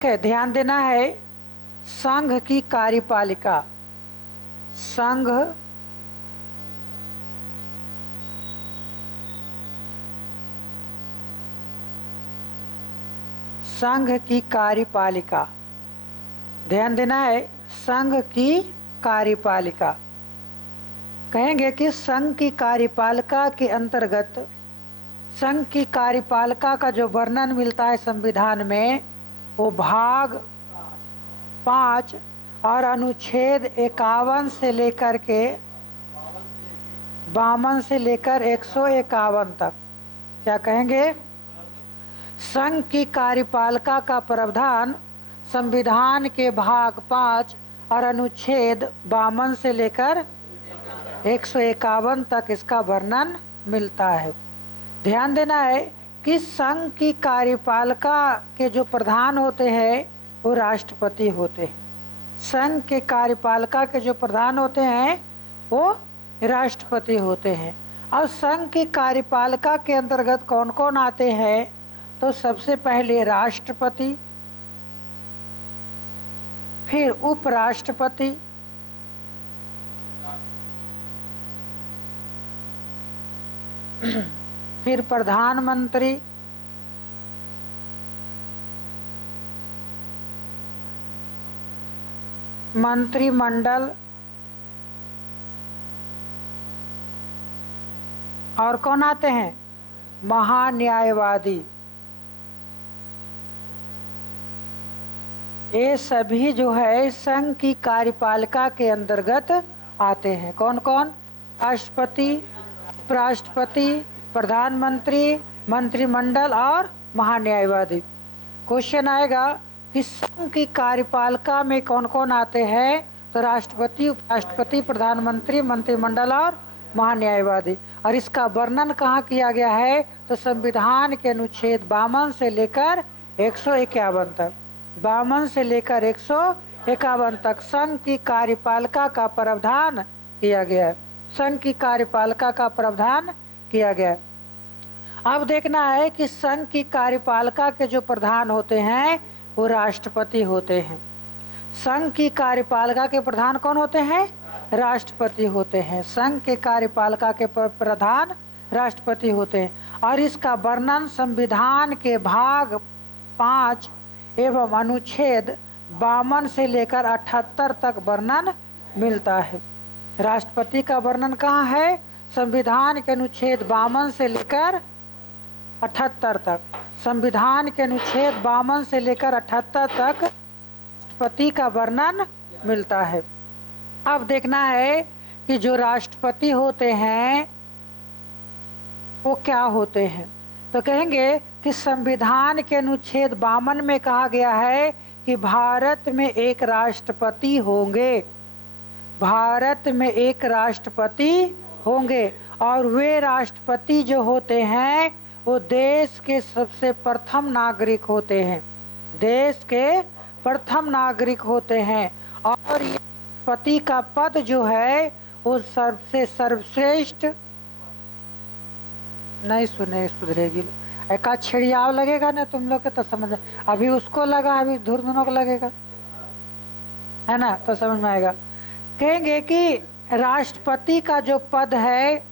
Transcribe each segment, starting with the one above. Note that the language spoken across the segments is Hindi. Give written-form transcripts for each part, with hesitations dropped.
ध्यान देना है। संघ की कार्यपालिका, संघ संघ की कार्यपालिका, ध्यान देना है। संघ की कार्यपालिका कहेंगे कि संघ की कार्यपालिका के अंतर्गत संघ की कार्यपालिका का जो वर्णन मिलता है संविधान में, वो भाग 5 और अनुच्छेद 51 से लेकर के 52 से लेकर 151 तक। क्या कहेंगे? संघ की कार्यपालिका का प्रावधान संविधान के भाग 5 और अनुच्छेद 52 से लेकर 151 तक इसका वर्णन मिलता है। ध्यान देना है कि संघ की कार्यपालिका के जो प्रधान होते हैं वो राष्ट्रपति होते हैं। संघ के कार्यपालिका के जो प्रधान होते हैं वो राष्ट्रपति होते हैं। और संघ की कार्यपालिका के अंतर्गत कौन कौन आते हैं? तो सबसे पहले राष्ट्रपति, फिर उपराष्ट्रपति, फिर प्रधानमंत्री, मंत्रिमंडल और कौन आते हैं? महान्यायवादी। ये सभी जो है संघ की कार्यपालिका के अंतर्गत आते हैं। कौन कौन? राष्ट्रपति, उपराष्ट्रपति, प्रधानमंत्री, मंत्रिमंडल और महान्यायवादी। क्वेश्चन आएगा कि संघ की कार्यपालिका में कौन कौन आते हैं? तो राष्ट्रपति, उपराष्ट्रपति, प्रधानमंत्री, मंत्रिमंडल और महान्यायवादी। और इसका वर्णन कहाँ किया गया है? तो संविधान के अनुच्छेद 52 से लेकर 151 तक, 52 से लेकर 151 तक संघ की कार्यपालिका का प्रावधान किया गया है। संघ की कार्यपालिका का प्रावधान किया गया। अब देखना है कि संघ की कार्यपालिका के जो प्रधान होते हैं वो राष्ट्रपति होते हैं। संघ की कार्यपालिका के प्रधान कौन होते हैं? राष्ट्रपति होते हैं। संघ के कार्यपालिका के प्रधान राष्ट्रपति होते हैं। और इसका वर्णन संविधान के भाग 5 एवं अनुच्छेद 52 से लेकर 78 तक वर्णन मिलता है। राष्ट्रपति का वर्णन कहाँ है? संविधान के अनुच्छेद 52 से लेकर 78 तक। संविधान के अनुच्छेद 52 से लेकर 78 तक राष्ट्रपति का वर्णन मिलता है। अब देखना है कि जो राष्ट्रपति होते हैं वो क्या होते हैं। तो कहेंगे कि संविधान के अनुच्छेद 52 में कहा गया है कि भारत में एक राष्ट्रपति होंगे, भारत में एक राष्ट्रपति होंगे। और वे राष्ट्रपति जो होते हैं वो देश के सबसे प्रथम नागरिक होते हैं, देश के प्रथम नागरिक होते हैं। और ये राष्ट्रपति का पद जो है वो सबसे सर्वश्रेष्ठ, नहीं सुधरेगी, एक छिड़ियाव लगेगा ना तुम लोग के तो समझ, अभी उसको लगा, अभी धुरधुनों को लगेगा, है ना, तो समझ में आएगा। कहेंगे कि राष्ट्रपति का जो पद है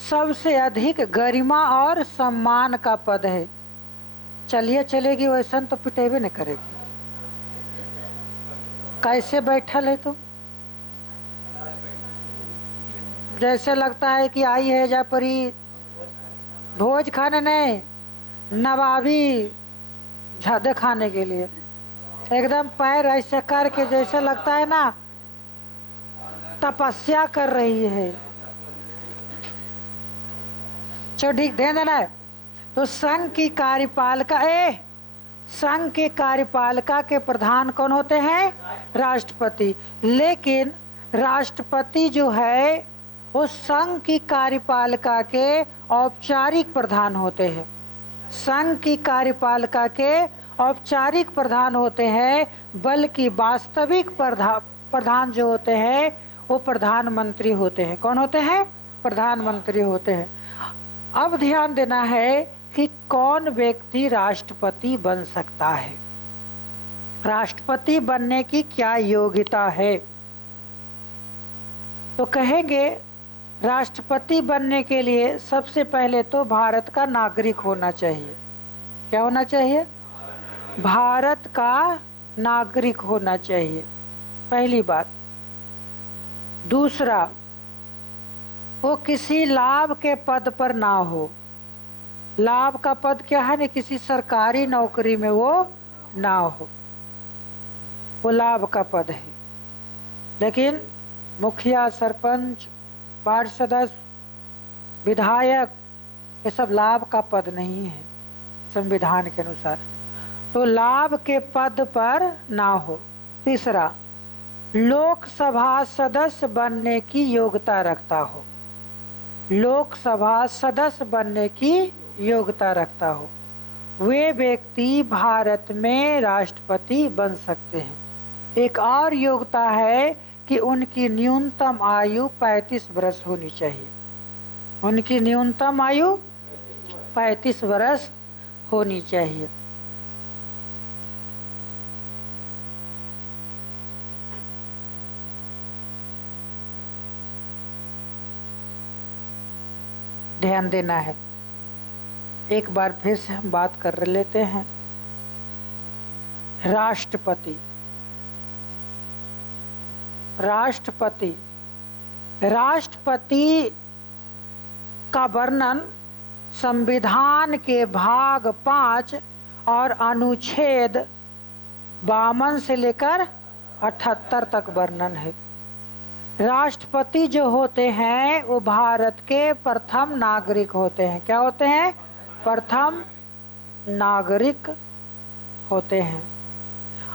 सबसे अधिक गरिमा और सम्मान का पद है। चलिए चलेगी वैसा तो पिटेबे नहीं करेगी। कैसे बैठल है तुम? जैसे लगता है कि आई है जा परी भोज खाने, नहीं नवाबी झादे खाने के लिए। एकदम पैर ऐसे करके जैसे लगता है ना तपस्या कर रही है। चलो ठीक, ध्यान देना है। तो संघ की कार्यपालिका, संघ के कार्यपालिका के प्रधान कौन होते हैं? राष्ट्रपति। लेकिन राष्ट्रपति जो है वो संघ की कार्यपालिका के औपचारिक प्रधान होते हैं। संघ की कार्यपालिका के औपचारिक प्रधान होते हैं, बल्कि वास्तविक प्रधान जो होते हैं वो प्रधानमंत्री होते हैं। कौन होते हैं? प्रधानमंत्री होते हैं। अब ध्यान देना है कि कौन व्यक्ति राष्ट्रपति बन सकता है। राष्ट्रपति बनने की क्या योग्यता है? तो कहेंगे राष्ट्रपति बनने के लिए सबसे पहले तो भारत का नागरिक होना चाहिए। क्या होना चाहिए? भारत का नागरिक होना चाहिए, पहली बात। दूसरा, वो किसी लाभ के पद पर ना हो। लाभ का पद क्या है? न किसी सरकारी नौकरी में वो ना हो, वो लाभ का पद है। लेकिन मुखिया, सरपंच, वार्ड सदस्य, विधायक, ये सब लाभ का पद नहीं है संविधान के अनुसार। तो लाभ के पद पर ना हो। तीसरा, लोकसभा सदस्य बनने की योग्यता रखता हो। लोकसभा सदस्य बनने की योग्यता रखता हो, वे व्यक्ति भारत में राष्ट्रपति बन सकते हैं। एक और योग्यता है कि उनकी न्यूनतम आयु 35 वर्ष होनी चाहिए। उनकी न्यूनतम आयु 35 वर्ष होनी चाहिए। ध्यान देना है। एक बार फिर से हम बात कर लेते हैं। राष्ट्रपति, राष्ट्रपति, राष्ट्रपति का वर्णन संविधान के भाग 5 और अनुच्छेद 52 से लेकर 78 तक वर्णन है। राष्ट्रपति जो होते हैं वो भारत के प्रथम नागरिक होते हैं। क्या होते हैं? प्रथम नागरिक होते हैं।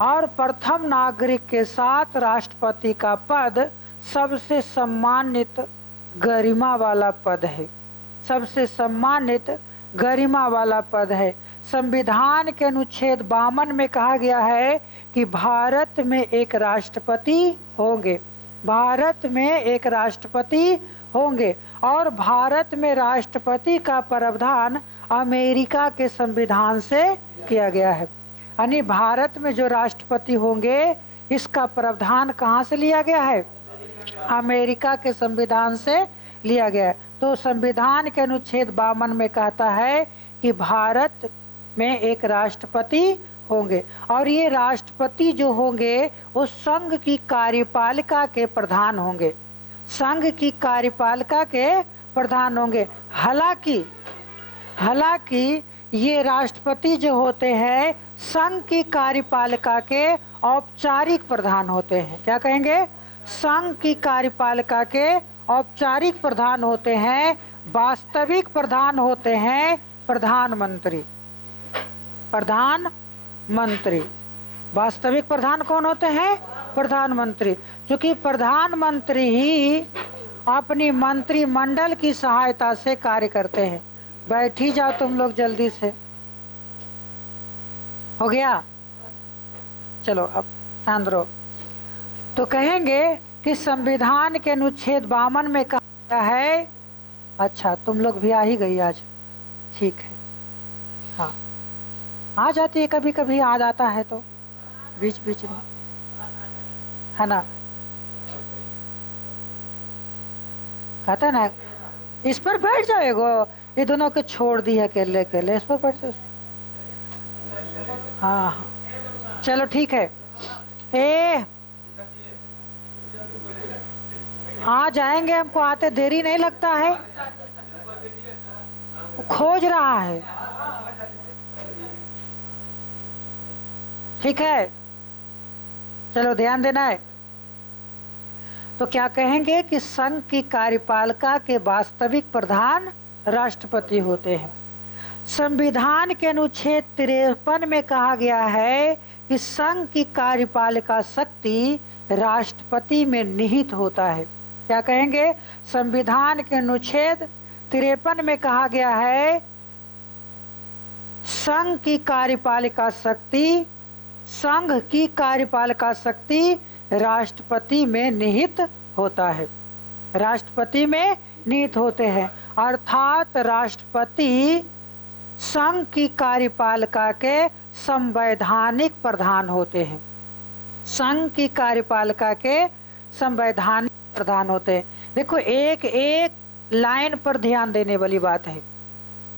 और प्रथम नागरिक के साथ राष्ट्रपति का पद सबसे सम्मानित गरिमा वाला पद है। सबसे सम्मानित गरिमा वाला पद है। संविधान के अनुच्छेद 52 में कहा गया है कि भारत में एक राष्ट्रपति होंगे। भारत में एक राष्ट्रपति होंगे और भारत में राष्ट्रपति का प्रावधान अमेरिका के संविधान से किया गया है। यानी भारत में जो राष्ट्रपति होंगे इसका प्रावधान कहाँ से लिया गया है? अमेरिका के संविधान से लिया गया है। तो संविधान के अनुच्छेद 52 में कहता है कि भारत में एक राष्ट्रपति होंगे और ये राष्ट्रपति जो होंगे वो संघ की कार्यपालिका के प्रधान होंगे। संघ की कार्यपालिका के प्रधान होंगे। हालांकि ये राष्ट्रपति जो होते हैं संघ की कार्यपालिका के औपचारिक प्रधान होते हैं। क्या कहेंगे? संघ की कार्यपालिका के औपचारिक प्रधान होते हैं। वास्तविक प्रधान होते हैं प्रधानमंत्री। प्रधानमंत्री, वास्तविक प्रधान कौन होते हैं? प्रधानमंत्री। क्योंकि प्रधानमंत्री ही अपनी मंत्रिमंडल की सहायता से कार्य करते हैं। बैठ ही जाओ तुम लोग जल्दी से। हो गया? चलो अब शांत रहो। तो कहेंगे कि संविधान के अनुच्छेद 52 में कहा है। अच्छा, तुम लोग भी आ ही गई आज, ठीक है। हाँ, आ जाती है, कभी कभी आ जाता है तो बीच बीच में, है ना। कहता ना इस पर बैठ जाएगो, ये दोनों के छोड़ दी है अकेले अकेले, इस पर बैठ जाओ। हाँ चलो ठीक है। आ जाएंगे, हमको आते देरी नहीं लगता है। खोज रहा है, ठीक है। चलो ध्यान देना है। तो क्या कहेंगे कि संघ की कार्यपालिका के वास्तविक प्रधान राष्ट्रपति होते हैं। संविधान के अनुच्छेद 53 में कहा गया है कि संघ की कार्यपालिका शक्ति राष्ट्रपति में निहित होता है। क्या कहेंगे? संविधान के अनुच्छेद 53 में कहा गया है संघ की कार्यपालिका शक्ति, संघ की कार्यपालिका शक्ति राष्ट्रपति में निहित होता है। राष्ट्रपति में निहित होते हैं, अर्थात राष्ट्रपति संघ की कार्यपालिका के संवैधानिक प्रधान होते हैं। संघ की कार्यपालिका के संवैधानिक प्रधान होते हैं। देखो एक एक लाइन पर ध्यान देने वाली बात है।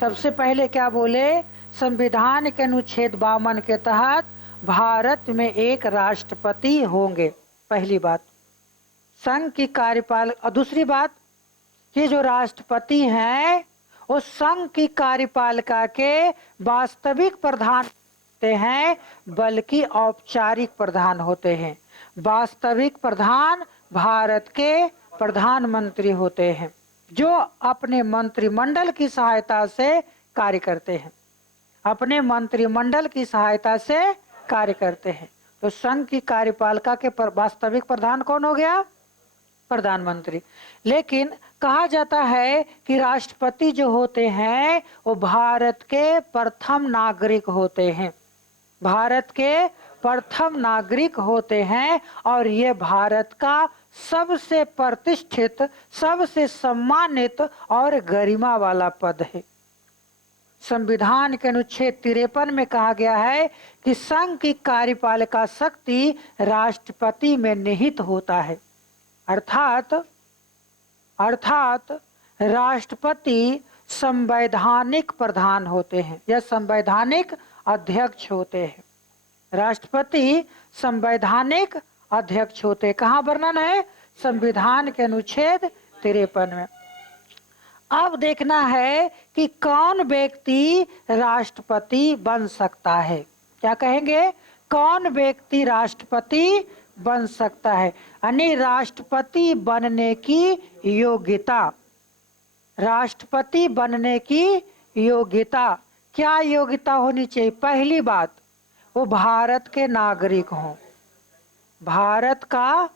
सबसे पहले क्या बोले, संविधान के अनुच्छेद 52 के तहत भारत में एक राष्ट्रपति होंगे, पहली बात। संघ की कार्यपालिका, और दूसरी बात कि जो राष्ट्रपति हैं वो संघ की कार्यपालिका के वास्तविक प्रधान होते हैं, बल्कि औपचारिक प्रधान होते हैं। वास्तविक प्रधान भारत के प्रधानमंत्री होते हैं, जो अपने मंत्रिमंडल की सहायता से कार्य करते हैं, अपने मंत्रिमंडल की सहायता से कार्य करते हैं। तो संघ की कार्यपालिका के वास्तविक प्रधान कौन हो गया? प्रधानमंत्री। लेकिन कहा जाता है कि राष्ट्रपति जो होते हैं वो भारत के प्रथम नागरिक होते हैं, भारत के प्रथम नागरिक होते हैं, और ये भारत का सबसे प्रतिष्ठित, सबसे सम्मानित और गरिमा वाला पद है। संविधान के अनुच्छेद 53 में कहा गया है कि संघ की कार्यपालिका शक्ति राष्ट्रपति में निहित होता है। अर्थात राष्ट्रपति संवैधानिक प्रधान होते हैं या संवैधानिक अध्यक्ष होते हैं। राष्ट्रपति संवैधानिक अध्यक्ष होते हैं। कहाँ वर्णन है? संविधान के अनुच्छेद 53 में। अब देखना है कि कौन व्यक्ति राष्ट्रपति बन सकता है। क्या कहेंगे? कौन व्यक्ति राष्ट्रपति बन सकता है, यानी राष्ट्रपति बनने की योग्यता। राष्ट्रपति बनने की योग्यता, क्या योग्यता होनी चाहिए? पहली बात, वो भारत के नागरिक हों, भारत का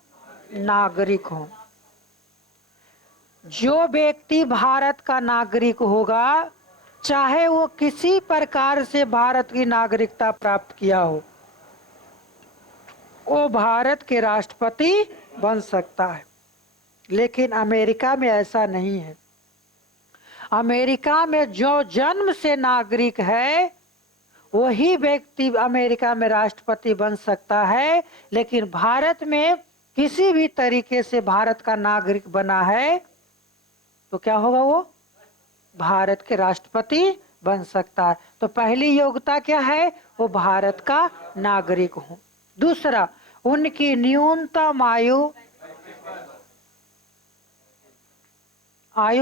नागरिक हों। जो व्यक्ति भारत का नागरिक होगा, चाहे वो किसी प्रकार से भारत की नागरिकता प्राप्त किया हो, वो भारत के राष्ट्रपति बन सकता है। लेकिन अमेरिका में ऐसा नहीं है। अमेरिका में जो जन्म से नागरिक है वही व्यक्ति अमेरिका में राष्ट्रपति बन सकता है। लेकिन भारत में किसी भी तरीके से भारत का नागरिक बना है तो क्या होगा? वो भारत के राष्ट्रपति बन सकता है। तो पहली योग्यता क्या है? वो भारत का नागरिक हो। दूसरा, उनकी न्यूनतम आयु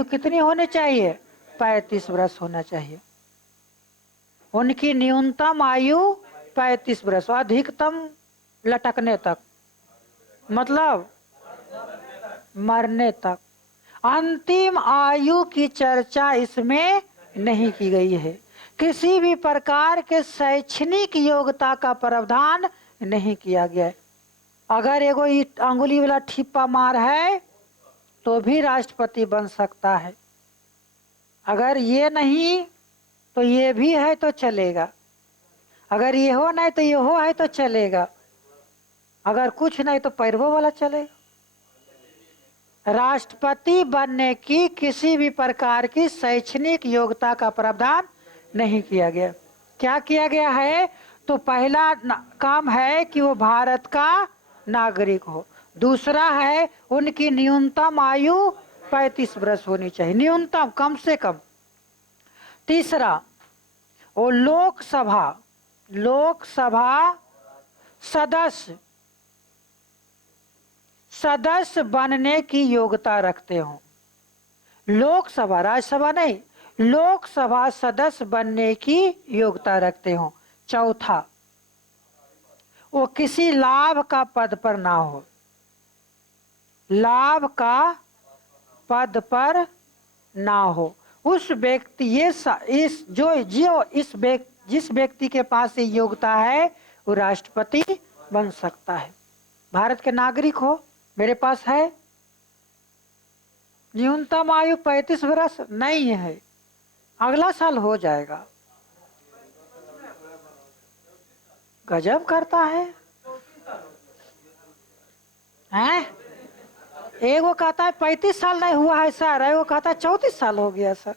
कितनी होनी चाहिए? 35 वर्ष होना चाहिए। उनकी न्यूनतम आयु 35 वर्ष, अधिकतम लटकने तक, मतलब मरने तक। अंतिम आयु की चर्चा इसमें नहीं की गई है। किसी भी प्रकार के शैक्षणिक योग्यता का प्रावधान नहीं किया गया है। अगर एगो अंगुली वाला ठिप्पा मार है तो भी राष्ट्रपति बन सकता है। अगर ये नहीं तो ये भी है तो चलेगा। अगर ये हो नहीं तो ये हो है तो चलेगा। अगर कुछ नहीं तो पैरवो वाला चलेगा। राष्ट्रपति बनने की किसी भी प्रकार की शैक्षणिक योग्यता का प्रावधान नहीं किया गया। क्या किया गया है? तो पहला काम है कि वो भारत का नागरिक हो। दूसरा है उनकी न्यूनतम आयु 35 वर्ष होनी चाहिए, न्यूनतम, कम से कम। तीसरा, वो लोकसभा सदस्य बनने की योग्यता रखते हो। लोकसभा, राज्यसभा नहीं, लोकसभा सदस्य बनने की योग्यता रखते हो। चौथा, वो किसी लाभ का पद पर ना हो, लाभ का पद पर ना हो। उस व्यक्ति जिस व्यक्ति के पास ये योग्यता है वो राष्ट्रपति बन सकता है। भारत के नागरिक हो, मेरे पास है, न्यूनतम आयु 35 वर्ष नहीं है, अगला साल हो जाएगा। गजब करता है, हैं? एगो कहता है 35 साल नहीं हुआ है सर, एगो कहता है 34 साल हो गया सर।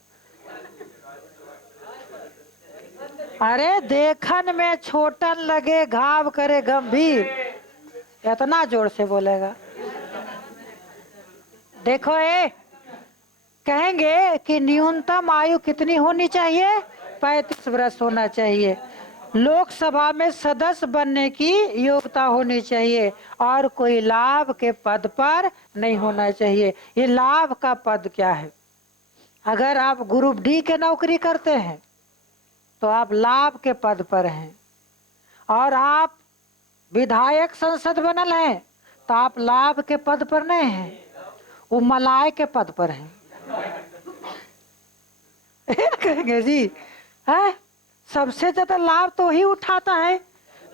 अरे देखन में छोटन लगे घाव करे गंभीर, इतना जोर से बोलेगा। देखो ए, कहेंगे कि न्यूनतम आयु कितनी होनी चाहिए? 35 वर्ष होना चाहिए। लोकसभा में सदस्य बनने की योग्यता होनी चाहिए और कोई लाभ के पद पर नहीं होना चाहिए। ये लाभ का पद क्या है? अगर आप ग्रुप डी के नौकरी करते हैं तो आप लाभ के पद पर हैं, और आप विधायक संसद बनल हैं तो आप लाभ के पद पर नहीं हैं, वो मलाय के पद पर हैं। कहेंगे जी है, सबसे ज्यादा लाभ तो ही उठाता है,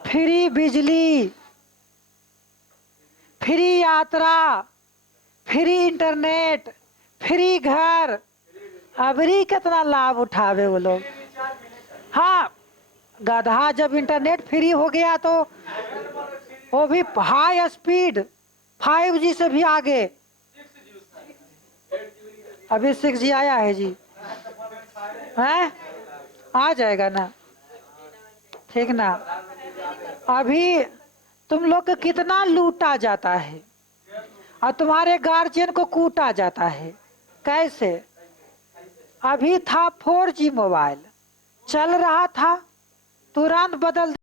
फ्री बिजली, फ्री यात्रा, फ्री इंटरनेट, फ्री घर। अबरी कितना लाभ उठावे वो लोग। हाँ, गधा जब इंटरनेट फ्री हो गया तो वो भी हाई स्पीड 5G से भी आगे। अभी 6G आया है जी, है आ जाएगा ना, ठीक ना। अभी तुम लोग को कितना लूटा जाता है और तुम्हारे गार्जियन को कूटा जाता है। कैसे? अभी था 4G मोबाइल चल रहा था, तुरंत बदल